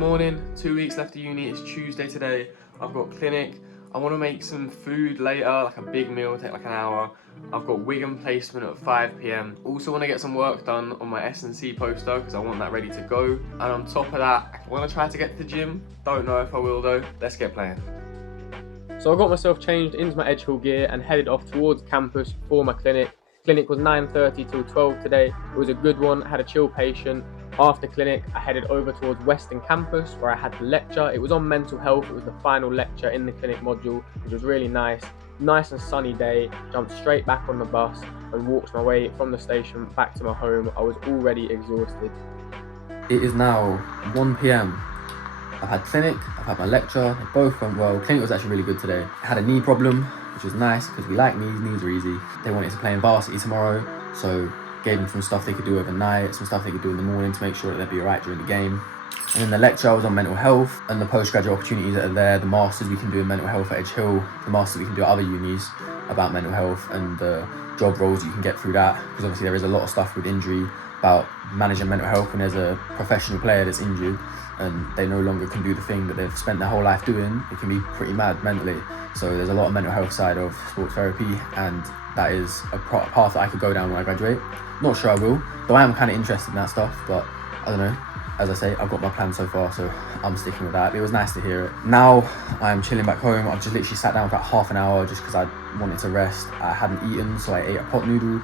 morning, 2 weeks left of uni, it's Tuesday today. I've got clinic. I want to make some food later, like a big meal, take like an hour. I've got Wigan placement at 5 PM. Also want to get some work done on my S&C poster because I want that ready to go. And on top of that, I want to try to get to the gym. Don't know if I will though. Let's get playing. So I got myself changed into my Edge Hill gear and headed off towards campus for my clinic. Clinic was 9:30 till 12 today. It was a good one, I had a chill patient. After clinic, I headed over towards Western campus where I had the lecture. It was on mental health. It was the final lecture in the clinic module, which was really nice. Nice and sunny day. Jumped straight back on the bus and walked my way from the station back to my home. I was already exhausted. It is now 1 PM. I've had clinic, I've had my lecture, they both went well. Clinic was actually really good today. I had a knee problem, which was nice because we like knees are easy. They wanted to play in varsity tomorrow, so gave them some stuff they could do overnight, some stuff they could do in the morning to make sure that they'd be alright during the game. And in the lecture I was on mental health and the postgraduate opportunities that are there, the masters we can do in mental health at Edge Hill, the masters we can do at other unis about mental health and the job roles you can get through that, because obviously there is a lot of stuff with injury about managing mental health when there's a professional player that's injured and they no longer can do the thing that they've spent their whole life doing. It can be pretty mad mentally. So there's a lot of mental health side of sports therapy, and that is a path that I could go down when I graduate. Not sure I will, though I am kind of interested in that stuff, but I don't know. As I say, I've got my plan so far, so I'm sticking with that. It was nice to hear it. Now I'm chilling back home. I've just literally sat down for about half an hour just because I wanted to rest. I hadn't eaten, so I ate a pot noodle.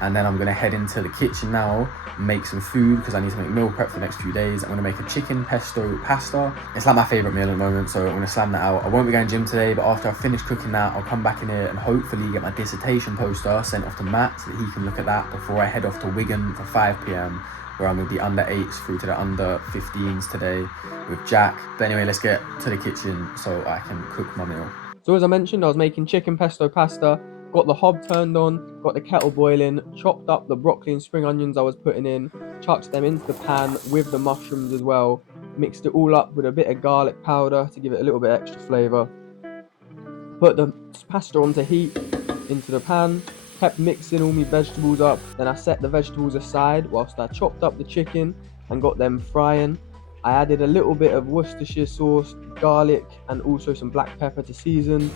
And then I'm gonna head into the kitchen now, make some food because I need to make meal prep for the next few days. I'm gonna make a chicken pesto pasta. It's like my favorite meal at the moment, so I'm gonna slam that out. I won't be going gym today, but after I finish cooking that, I'll come back in here and hopefully get my dissertation poster sent off to Matt so that he can look at that before I head off to Wigan for 5 PM, where I'm with the under 8s through to the under 15s today with Jack. But anyway, let's get to the kitchen so I can cook my meal. So as I mentioned, I was making chicken pesto pasta. Got the hob turned on, got the kettle boiling, chopped up the broccoli and spring onions I was putting in, chucked them into the pan with the mushrooms as well, mixed it all up with a bit of garlic powder to give it a little bit extra flavour. Put the pasta onto heat into the pan, kept mixing all my vegetables up, then I set the vegetables aside whilst I chopped up the chicken and got them frying. I added a little bit of Worcestershire sauce, garlic and also some black pepper to season,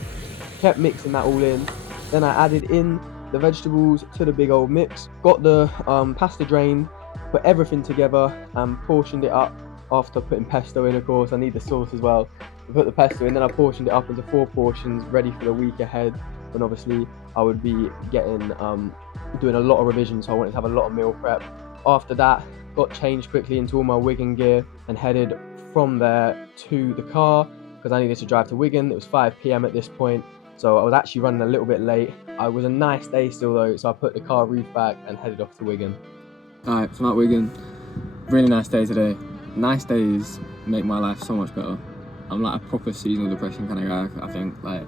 kept mixing that all in. Then I added in the vegetables to the big old mix, got the pasta drained, put everything together and portioned it up after putting pesto in, of course. I need the sauce as well. I put the pesto in, then I portioned it up into 4 portions, ready for the week ahead. And obviously I would be getting, doing a lot of revisions, so I wanted to have a lot of meal prep. After that, got changed quickly into all my Wigan gear and headed from there to the car because I needed to drive to Wigan. It was 5 PM at this point. So I was actually running a little bit late. It was a nice day still though, so I put the car roof back and headed off to Wigan. Alright, so I'm at Wigan. Really nice day today. Nice days make my life so much better. I'm like a proper seasonal depression kind of guy, I think. Like,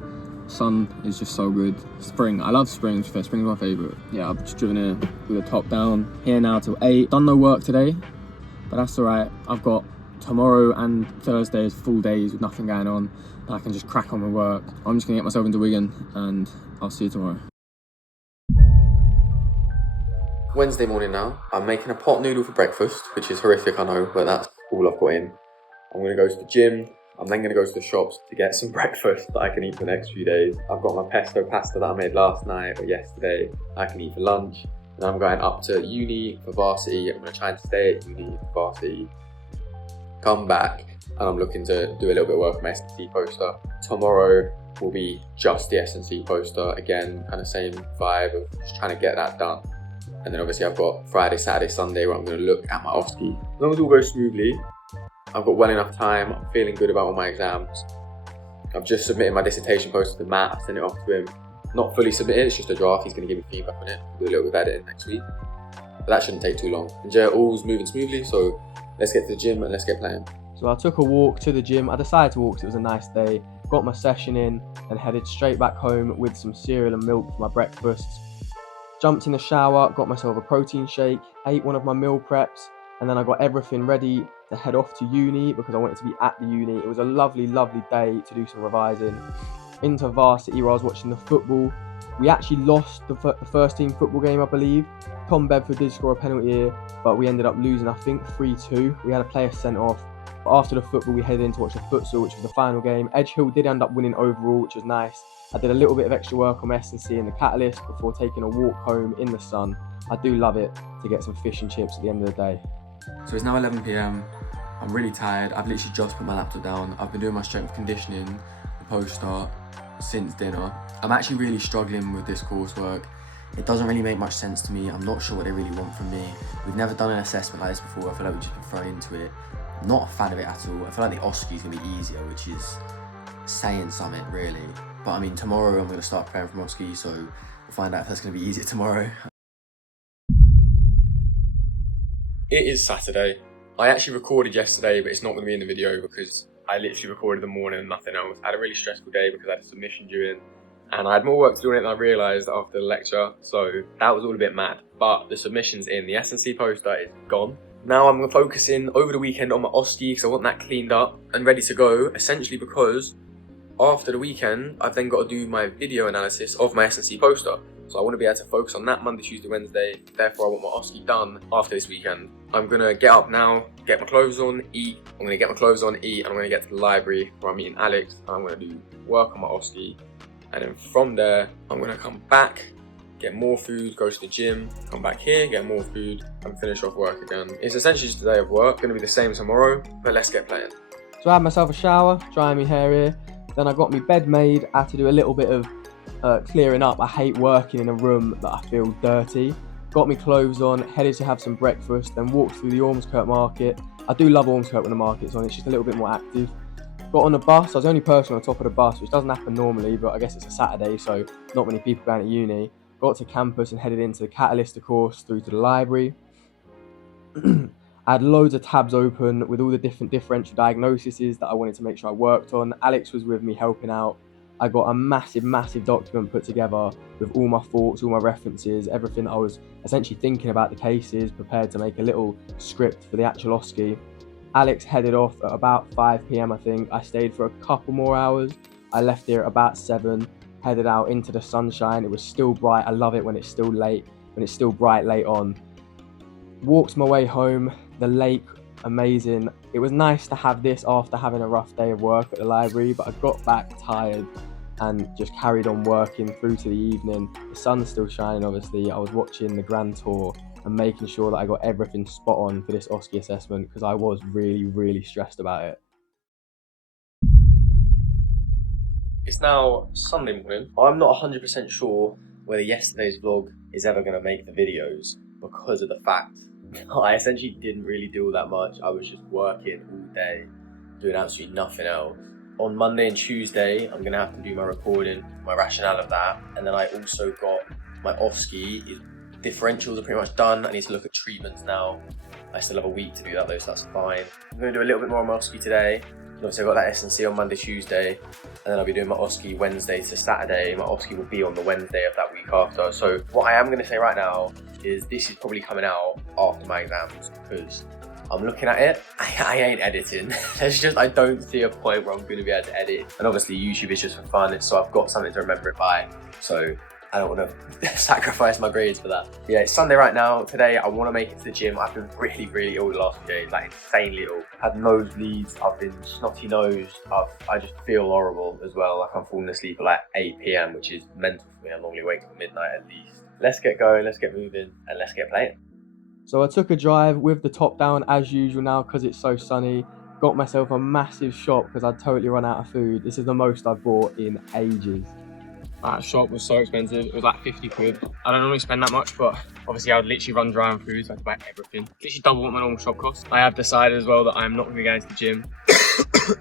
sun is just so good. Spring, I love spring, spring's my favourite. Yeah, I've just driven here with the top down. Here now till 8. Done no work today, but that's alright. I've got tomorrow and Thursday is full days with nothing going on. I can just crack on with work. I'm just gonna get myself into Wigan and I'll see you tomorrow. Wednesday morning now. I'm making a pot noodle for breakfast, which is horrific, I know, but that's all I've got in. I'm gonna go to the gym. I'm then gonna go to the shops to get some breakfast that I can eat for the next few days. I've got my pesto pasta that I made last night or yesterday I can eat for lunch. And I'm going up to uni for varsity. I'm gonna try and stay at uni for varsity, come back, and I'm looking to do a little bit of work on my S&C poster. Tomorrow will be just the S&C poster. Again, kind of same vibe of just trying to get that done. And then obviously I've got Friday, Saturday, Sunday where I'm gonna look at my OSCE. As long as all goes smoothly, I've got well enough time. I'm feeling good about all my exams. I've just submitted my dissertation poster to Matt. I sent it off to him. Not fully submitted, it's just a draft. He's gonna give me feedback on it. Do a little bit of editing next week. But that shouldn't take too long. And all's moving smoothly, so let's get to the gym and let's get playing. So I took a walk to the gym. I decided to walk because it was a nice day. Got my session in and headed straight back home with some cereal and milk for my breakfast. Jumped in the shower, got myself a protein shake, ate one of my meal preps, and then I got everything ready to head off to uni because I wanted to be at the uni. It was a lovely, lovely day to do some revising. Into varsity where I was watching the football. We actually lost the first team football game, I believe. Tom Bedford did score a penalty here, but we ended up losing, I think, 3-2. We had a player sent off. But after the football, we headed in to watch the futsal, which was the final game. Edge Hill did end up winning overall, which was nice. I did a little bit of extra work on my S&C in the Catalyst before taking a walk home in the sun. I do love it to get some fish and chips at the end of the day. So it's now 11 p.m. I'm really tired. I've literally just put my laptop down. I've been doing my strength conditioning, the post-start, since dinner. I'm actually really struggling with this coursework. It doesn't really make much sense to me. I'm not sure what they really want from me. We've never done an assessment like this before. I feel like we've just been thrown into it. I'm not a fan of it at all. I feel like the OSCE is going to be easier, which is saying something, really. But I mean, tomorrow I'm going to start preparing for OSCE, so we'll find out if that's going to be easier tomorrow. It is Saturday. I actually recorded yesterday, but it's not going to be in the video because I literally recorded the morning and nothing else. I had a really stressful day because I had a submission due in, and I had more work to do on it than I realised after the lecture, so that was all a bit mad. But the submission's in. The S&C poster is gone. Now I'm focusing over the weekend on my OSCE because I want that cleaned up and ready to go, essentially because after the weekend, I've then got to do my video analysis of my S&C poster. So I want to be able to focus on that Monday, Tuesday, Wednesday. Therefore, I want my OSCE done after this weekend. I'm going to get up now, get my clothes on, eat. I'm going to get my clothes on, eat, and I'm going to get to the library where I'm meeting Alex. And I'm going to do work on my OSCE. And then from there, I'm going to come back, get more food, go to the gym, come back here, get more food, and finish off work again. It's essentially just a day of work. It's going to be the same tomorrow, but let's get playing. So I had myself a shower, drying my hair here. Then I got my bed made. I had to do a little bit of clearing up. I hate working in a room that I feel dirty. Got my clothes on, headed to have some breakfast, then walked through the Ormskirk market. I do love Ormskirk when the market's on, it's just a little bit more active. Got on a bus. I was the only person on the top of the bus, which doesn't happen normally, but I guess it's a Saturday, so not many people going to uni. Got to campus and headed into the Catalyst, of course, through to the library. I had loads of tabs open with all the different differential diagnoses that I wanted to make sure I worked on. Alex was with me helping out. I got a massive document put together with all my thoughts, all my references, everything I was essentially thinking about the cases, prepared to make a little script for the actual OSCE. Alex headed off at about 5 p.m. I think. I stayed for a couple more hours. I left here at about 7, headed out into the sunshine. It was still bright. I love it when it's still late, when it's still bright late on. Walked my way home, the lake, amazing. It was nice to have this after having a rough day of work at the library, but I got back tired and just carried on working through to the evening. The sun's still shining, obviously. I was watching the Grand Tour and making sure that I got everything spot on for this OSCE assessment because I was really stressed about it. It's now Sunday morning. I'm not 100% sure whether yesterday's vlog is ever going to make the videos because of the fact I essentially didn't really do all that much. I was just working all day, doing absolutely nothing else. On Monday and Tuesday, I'm going to have to do my recording, my rationale of that. And then I also got my OSCE. Differentials are pretty much done. I need to look at treatments now. I still have a week to do that though, so that's fine. I'm going to do a little bit more on my OSCE today. And obviously I've got that S&C on Monday, Tuesday, and then I'll be doing my OSCE Wednesday to Saturday. My OSCE will be on the Wednesday of that week after. So what I am going to say right now is this is probably coming out after my exams because I'm looking at it, I ain't editing. I don't see a point where I'm going to be able to edit. And obviously YouTube is just for fun, so I've got something to remember it by. So I don't want to sacrifice my grades for that. Yeah, it's Sunday right now. Today I want to make it to the gym. I've been really ill the last few days, like insanely ill. Had nosebleeds, I've been snotty nosed, I just feel horrible as well. Like I'm falling asleep at like 8 p.m, which is mental for me. I normally wake up at midnight at least. Let's get going, let's get moving, and let's get playing. So I took a drive with the top down as usual now because it's so sunny. Got myself a massive shop because I'd totally run out of food. This is the most I've bought in ages. That shop was so expensive. It was like 50 quid. I don't normally spend that much, but obviously I would literally run dry on food, so I had to buy everything. Literally double what my normal shop costs. I have decided as well that I'm not going to be going to the gym.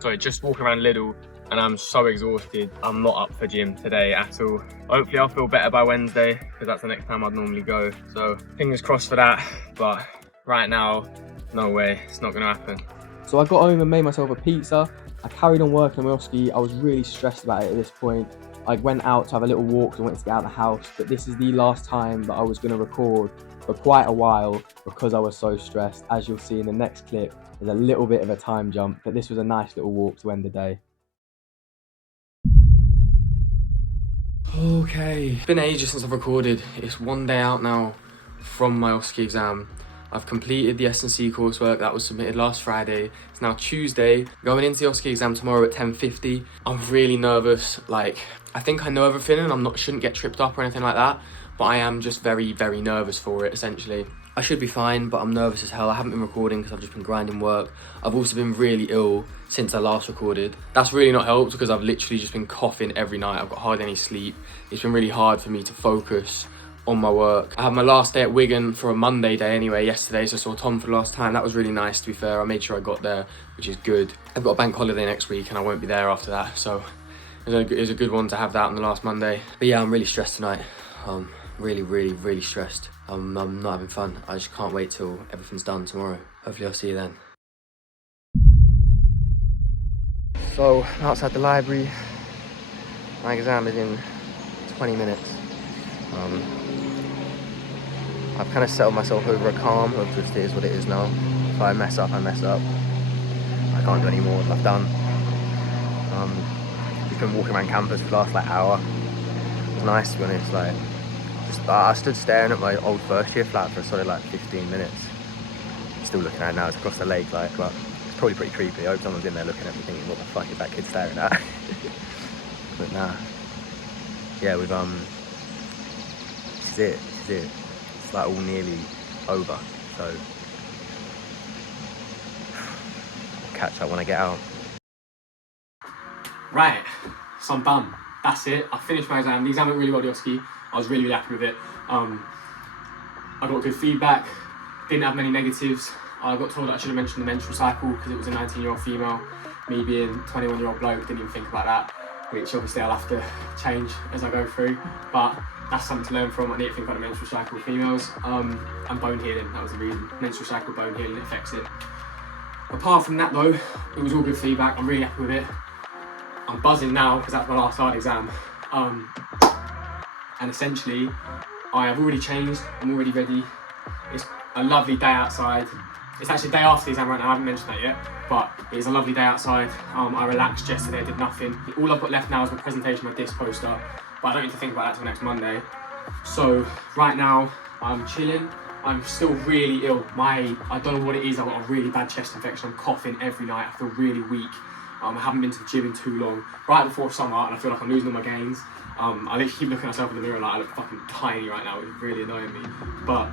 Sorry, just walk around Lidl, and I'm so exhausted. I'm not up for gym today at all. Hopefully I'll feel better by Wednesday, because that's the next time I'd normally go. So fingers crossed for that, but right now, no way, it's not going to happen. So I got home and made myself a pizza. I carried on working on my OSCE. I was really stressed about it at this point. I went out to have a little walk and went to get out of the house, but this is the last time that I was going to record for quite a while because I was so stressed. As you'll see in the next clip, there's a little bit of a time jump, but this was a nice little walk to end the day. Okay, it's been ages since I've recorded. It's one day out now from my OSCE exam. I've completed the S&C coursework that was submitted last Friday. It's now Tuesday, going into the OSCE exam tomorrow at 10:50. I'm really nervous. Like, I think I know everything and shouldn't get tripped up or anything like that, but I am just very, very nervous for it, essentially. I should be fine, but I'm nervous as hell. I haven't been recording because I've just been grinding work. I've also been really ill since I last recorded. That's really not helped because I've literally just been coughing every night. I've got hardly any sleep. It's been really hard for me to focus on my work. I had my last day at Wigan for a Monday day anyway yesterday, so I saw Tom for the last time. That was really nice, to be fair. I made sure I got there, which is good. I've got a bank holiday next week and I won't be there after that, so it was a good one to have that on the last Monday. But yeah, I'm really stressed tonight. Really, really, really stressed. I'm not having fun. I just can't wait till everything's done tomorrow. Hopefully I'll see you then. So, I'm outside the library. My exam is in 20 minutes. I've kind of settled myself over a calm of just it is what it is now. If I mess up, I mess up. I can't do any more than I've done. Just been walking around campus for the last hour. It was nice, to be honest. I stood staring at my old first year flat for a solid 15 minutes. Still looking at it now, it's across the lake, but it's probably pretty creepy. I hope someone's in there looking at me thinking, what the fuck is that kid staring at? But nah. Yeah, we've, this is it. It's all nearly over, so I'll catch up when I get out. Right, so I'm done. That's it. I finished my exam. The exam went really well, the OSCE. I was really, really happy with it. I got good feedback, didn't have many negatives. I got told that I should have mentioned the menstrual cycle because it was a 19-year-old female. Me being a 21-year-old bloke, didn't even think about that, which obviously I'll have to change as I go through. But that's something to learn from. I need to think about the menstrual cycle with females. And bone healing, that was the reason. Menstrual cycle, bone healing, it affects it. Apart from that though, it was all good feedback. I'm really happy with it. I'm buzzing now because that's my last art exam. And essentially, I have already changed, I'm already ready. It's a lovely day outside. It's actually the day after the exam right now, I haven't mentioned that yet, but it is a lovely day outside. I relaxed yesterday, I did nothing. All I've got left now is my presentation, my disc poster, but I don't need to think about that till next Monday. So right now, I'm chilling. I'm still really ill. I don't know what it is, I've got a really bad chest infection. I'm coughing every night, I feel really weak. I haven't been to the gym in too long. Right before summer, and I feel like I'm losing all my gains. I literally keep looking at myself in the mirror like I look fucking tiny right now, it's really annoying me. But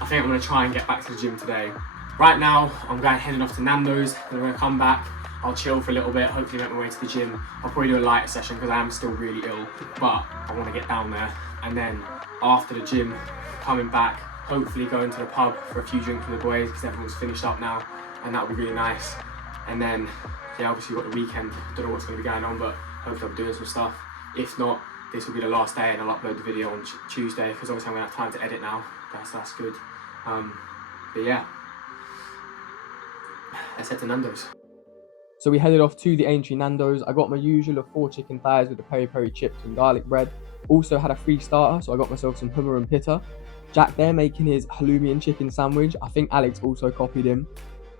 I think I'm gonna try and get back to the gym today. Right now, I'm heading off to Nando's, and I'm gonna come back, I'll chill for a little bit, hopefully make my way to the gym. I'll probably do a lighter session because I am still really ill, but I wanna get down there. And then after the gym, coming back, hopefully going to the pub for a few drinks with the boys because everyone's finished up now, and that'll be really nice. And then, yeah, obviously we've got the weekend, don't know what's gonna be going on, but hopefully I'm doing some stuff. If not, this will be the last day and I'll upload the video on Tuesday because obviously I'm gonna have time to edit now. That's good. But yeah, let's head to Nando's. So we headed off to the Aintree Nando's. I got my usual of 4 chicken thighs with the peri-peri chips and garlic bread. Also had a free starter, so I got myself some hummer and pitta. Jack there making his halloumi and chicken sandwich. I think Alex also copied him.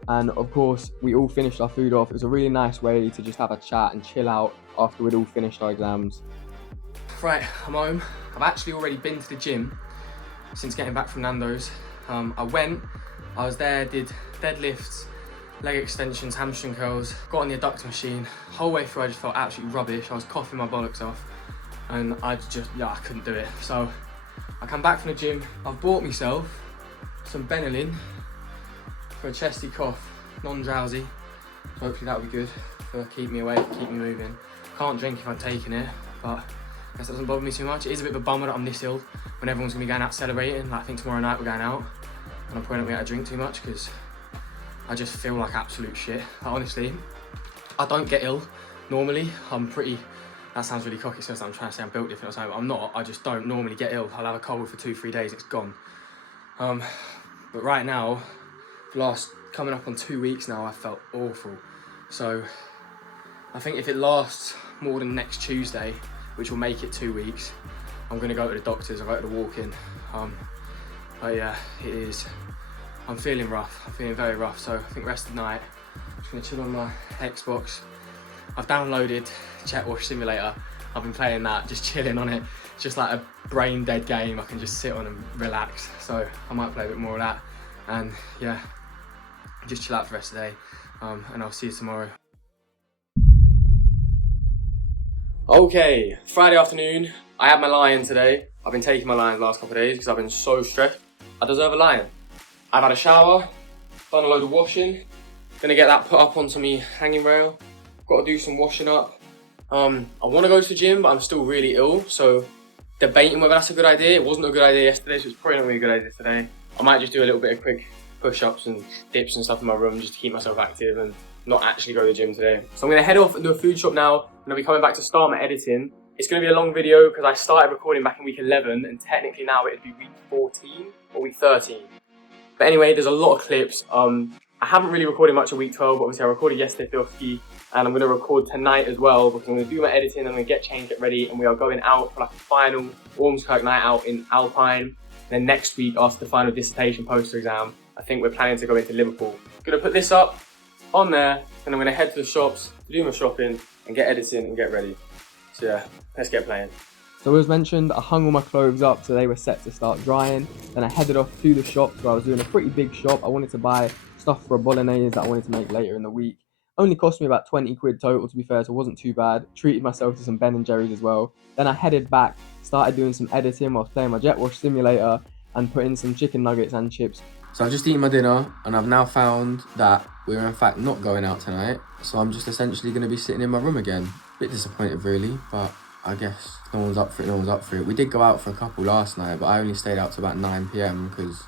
And of course, we all finished our food off. It was a really nice way to just have a chat and chill out after we'd all finished our exams. Right, I'm home. I've actually already been to the gym since getting back from Nando's. I was there, did deadlifts, leg extensions, hamstring curls, got on the adductor machine. Whole way through I just felt absolutely rubbish. I was coughing my bollocks off and I couldn't do it. So I come back from the gym, I've bought myself some Benylin for a chesty cough, non-drowsy. So hopefully that'll be good for keep me awake, keep me moving. Can't drink if I'm taking it, but I guess that doesn't bother me too much. It is a bit of a bummer that I'm this ill when everyone's gonna be going out celebrating. I think tomorrow night we're going out and I'm probably not gonna get to drink too much because I just feel like absolute shit. Honestly, I don't get ill normally. That sounds really cocky, so I'm trying to say I'm built different or something, but I'm not. I just don't normally get ill. I'll have a cold for 2-3 days, it's gone. But right now, coming up on 2 weeks now, I felt awful. So I think if it lasts more than next Tuesday, which will make it 2 weeks, I'm gonna go to the doctors, I'll go to the walk-in. But yeah, it is. I'm feeling rough, I'm feeling very rough, so I think rest of the night, I'm just gonna chill on my Xbox. I've downloaded Jet Wash Simulator, I've been playing that, just chilling on it. It's just like a brain dead game I can just sit on and relax, so I might play a bit more of that. and yeah, just chill out for the rest of the day, and I'll see you tomorrow. Okay, Friday afternoon. I had my lie-in today. I've been taking my lie-ins the last couple of days because I've been so stressed. I deserve a lie-in. I've had a shower, done a load of washing, gonna get that put up onto me hanging rail. Got to do some washing up. I want to go to the gym, but I'm still really ill, so debating whether that's a good idea. It wasn't a good idea yesterday, so it's probably not gonna be a good idea today. I might just do a little bit of quick push-ups and dips and stuff in my room just to keep myself active and not actually go to the gym today. So I'm gonna head off and do a food shop now. I'm gonna be coming back to start my editing. It's gonna be a long video because I started recording back in week 11, and technically now it'd be week 14 or week 13. But anyway, there's a lot of clips. I haven't really recorded much of week 12, but obviously I recorded yesterday for OSCE, and I'm going to record tonight as well because I'm going to do my editing, I'm going to get changed, get ready, and we are going out for like a final Ormskirk night out in Alpine. Then next week, after the final dissertation poster exam, I think we're planning to go into Liverpool. Going to put this up on there, and I'm going to head to the shops, do my shopping, and get editing and get ready. So yeah, let's get playing. So as mentioned, I hung all my clothes up so they were set to start drying. Then I headed off to the shops where I was doing a pretty big shop. I wanted to buy stuff for a bolognese that I wanted to make later in the week. Only cost me about 20 quid total, to be fair, so it wasn't too bad. Treated myself to some Ben and Jerry's as well. Then I headed back, started doing some editing whilst playing my jet wash simulator and putting some chicken nuggets and chips. So I've just eaten my dinner, and I've now found that we're in fact not going out tonight. So I'm just essentially going to be sitting in my room again. Bit disappointed really, but I guess no one's up for it, no one's up for it. We did go out for a couple last night, but I only stayed out to about 9 PM because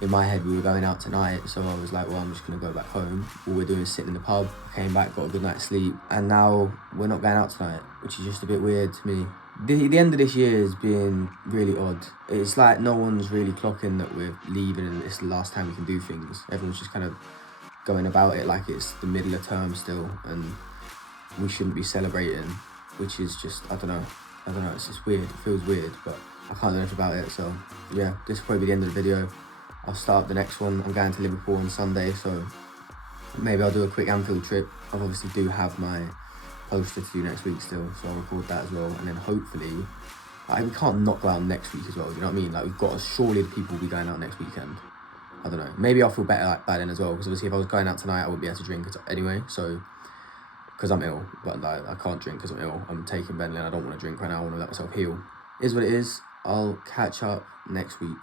in my head we were going out tonight. So I was like, well, I'm just going to go back home. All we're doing is sitting in the pub. Came back, got a good night's sleep, and now we're not going out tonight, which is just a bit weird to me. The end of this year has been really odd. It's like no one's really clocking that we're leaving and it's the last time we can do things. Everyone's just kind of going about it like it's the middle of term still, and we shouldn't be celebrating, which is just, I don't know, it's just weird. It feels weird, but I can't do anything about it. So yeah, this will probably be the end of the video. I'll start the next one. I'm going to Liverpool on Sunday, so maybe I'll do a quick Anfield trip. I obviously do have my poster to do next week still, so I'll record that as well, and then hopefully, we can't not go out next week as well, you know what I mean? Like, we've got, surely the people will be going out next weekend. I don't know, maybe I'll feel better like, by then as well, because obviously if I was going out tonight, I wouldn't be able to drink anyway, so, because I'm ill, but like, I can't drink because I'm ill. I'm taking Bentley and I don't want to drink right now, I want to let myself heal. It is what it is. I'll catch up next week.